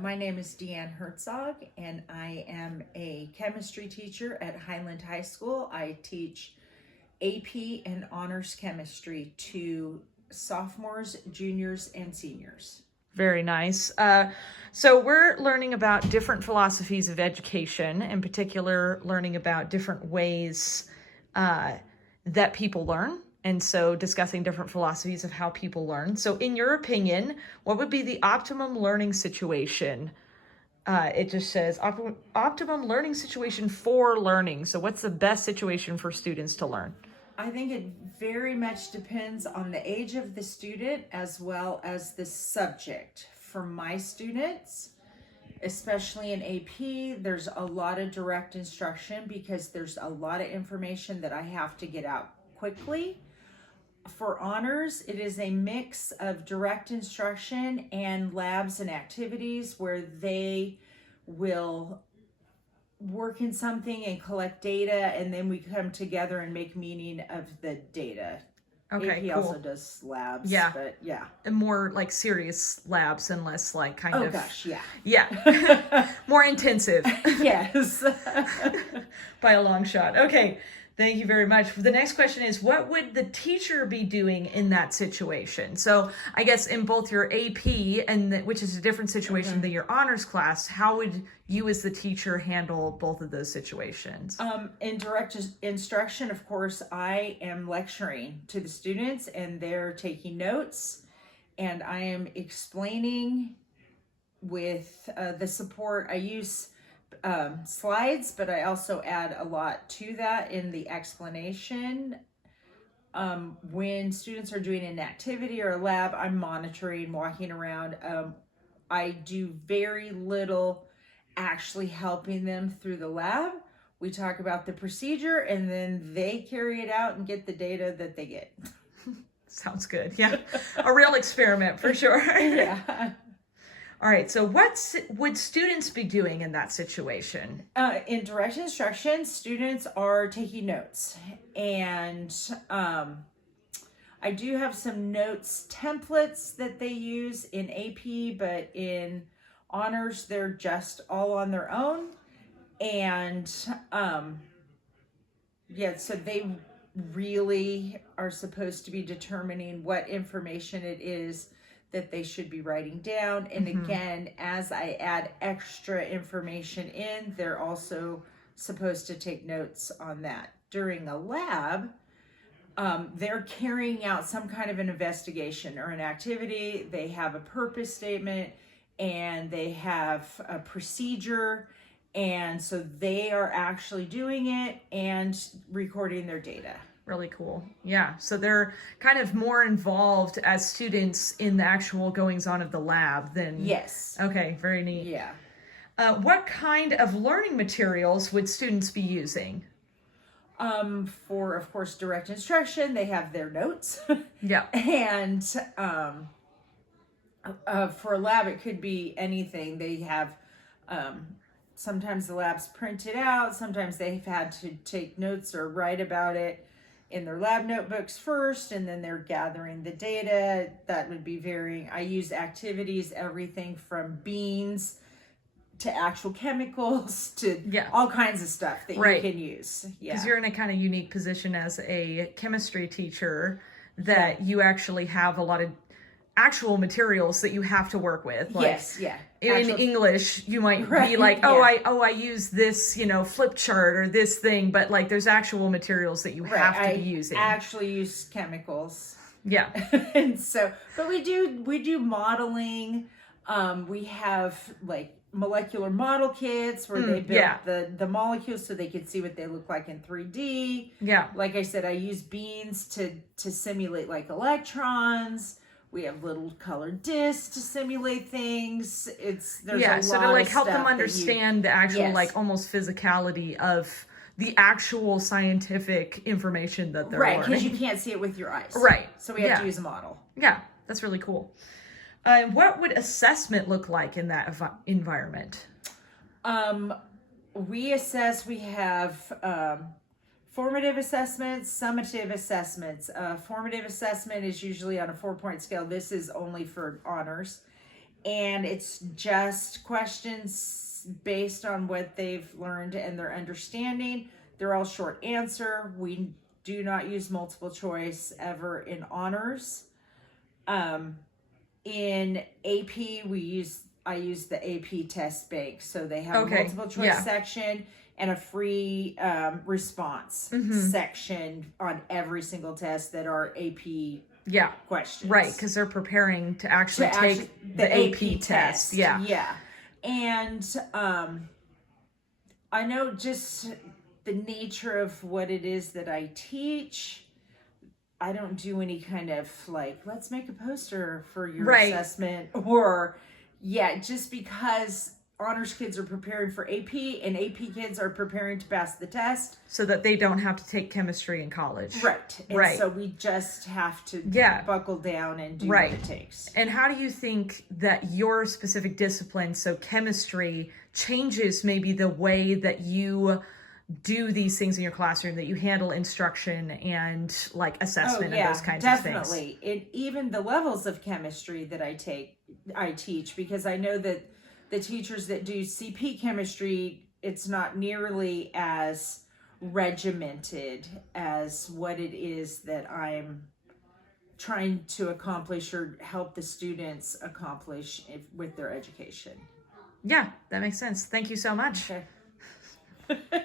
My name is Deanne Herzog, and I am a chemistry teacher at Highland High School. I teach AP and honors chemistry to sophomores, juniors, and seniors. Very nice. So we're learning about different philosophies of education, in particular, learning about different ways that people learn. And so discussing different philosophies of how people learn. So in your opinion, what would be the optimum learning situation? It just says optimum learning situation for learning. So what's the best situation for students to learn? I think it very much depends on the age of the student as well as the subject. For my students, especially in AP, there's a lot of direct instruction because there's a lot of information that I have to get out quickly. For honors, it is a mix of direct instruction and labs and activities where they will work in something and collect data, and then we come together and make meaning of the data. Okay, AP cool. also does labs. Yeah. But yeah. And more like serious labs and less like kind of. Oh gosh, yeah. Yeah. More intensive. Yes. By a long shot. Okay. Thank you very much. The next question is, what would the teacher be doing in that situation? So I guess in both your AP, which is a different situation than your honors class, how would you as the teacher handle both of those situations? In direct instruction, of course, I am lecturing to the students and they're taking notes, and I am explaining with the support. I use slides, but I also add a lot to that in the explanation. When students are doing an activity or a lab, I'm monitoring, walking around. I do very little actually helping them through the lab. We talk about the procedure and then they carry it out and get the data that they get. Sounds good. Yeah. A real experiment for sure. Yeah. All right, so what would students be doing in that situation? In direct instruction, students are taking notes. And I do have some notes templates that they use in AP, but in honors, they're just all on their own. And so they really are supposed to be determining what information it is that they should be writing down. And again, as I add extra information in, they're also supposed to take notes on that. During a lab, they're carrying out some kind of an investigation or an activity. They have a purpose statement and they have a procedure. And so they are actually doing it and recording their data. Really cool. Yeah. So they're kind of more involved as students in the actual goings on of the lab than. Yes. Okay. Very neat. Yeah. What kind of learning materials would students be using? For, of course, direct instruction, they have their notes. Yeah. And for a lab, it could be anything. They have, sometimes the lab's printed out. Sometimes they've had to take notes or write about it in their lab notebooks first, and then they're gathering the data. That would be varying. I use activities, everything from beans to actual chemicals to all kinds of stuff that you can use. Yeah. Because you're in a kind of unique position as a chemistry teacher that you actually have a lot of actual materials that you have to work with. Like, yes, yeah. In English, you might be like, I use this, flip chart or this thing, but like there's actual materials that you have to be using. I actually use chemicals. Yeah. And so, but we do modeling. We have like molecular model kits where they built the molecules so they could see what they look like in 3D. Yeah. Like I said, I use beans to simulate like electrons. We have little colored discs to simulate things. There's a lot so to like of help them stuff understand the actual like almost physicality of the actual scientific information that they're learning. Right, because you can't see it with your eyes. Right. So we have to use a model. Yeah, that's really cool. What would assessment look like in that environment? We assess, we have formative assessments, summative assessments. Formative assessment is usually on a 4-point scale. This is only for honors. and it's just questions based on what they've learned and their understanding. They're all short answer. We do not use multiple choice ever in honors. In AP, I use the AP test bank, so they have Okay, a multiple choice yeah. section and a free response section on every single test that are AP Yeah. questions. Right, because they're preparing to actually take the AP test. Yeah. Yeah. And I know just the nature of what it is that I teach. I don't do any kind of like, let's make a poster for your Right. assessment, or just because honors kids are preparing for AP and AP kids are preparing to pass the test. So that they don't have to take chemistry in college. Right. And Right. so we just have to buckle down and do Right. what it takes. And how do you think that your specific discipline, so chemistry, changes maybe the way that you do these things in your classroom, that you handle instruction and like assessment and those kinds of things? Definitely. Even the levels of chemistry that I teach, because I know that the teachers that do CP chemistry, it's not nearly as regimented as what it is that I'm trying to accomplish or help the students accomplish with their education. Yeah, that makes sense. Thank you so much. Okay.